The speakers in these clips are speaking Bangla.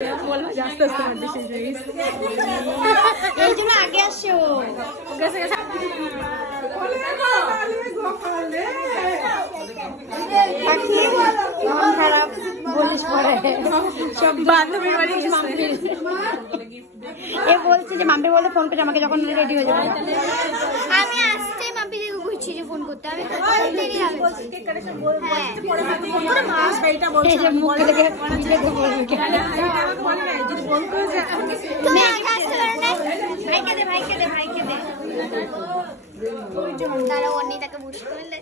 এই জন্য আগে আসছে ও খারাপ বলিস পরে সব বান্ধবীর বাড়ি এ বলছে যে মাম্পি বলে ফোন করে আমাকে যখন রেডি হয়ে যাবে আমি আসতে মাম্পি দিকে কইছি যে ফোন করতে আমি দেরি হবে মুখ থেকে তুমি আগে আসতে পারো না ভাইকে দে তারা অন্য তাকে বুঝতে পারলে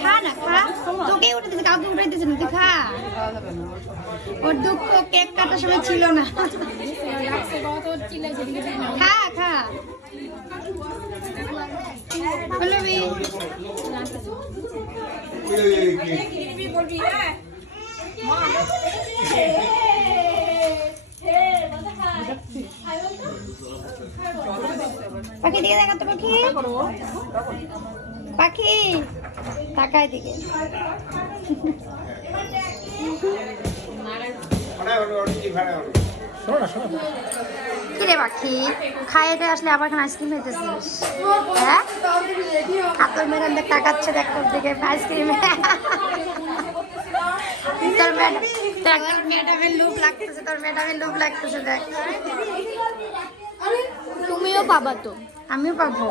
খা না খা তোকে উঠে দিতে কাউকে উঠে দিতে না তুই খা ওর দুঃখ কেক কাটার সময় ছিল না খা খা বলবি পাখি দিকে দেখা তো পাখি পাখি তাকায় দিকে কিরে পাখি খাইতে আসলে আবার এখানে আইসক্রিম খাইতেছিস হ্যাঁ তোর ম্যাডাম দেখ তাকাচ্ছে দেখ তোর দিকে আইসক্রিম তোর ম্যাডামের লুপ লাগতেছে দেখ তুমিও পাবা তো আমিও পাবো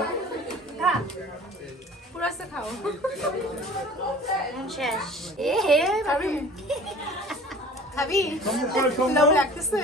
শেষ এ হে খাবি লাগতেছে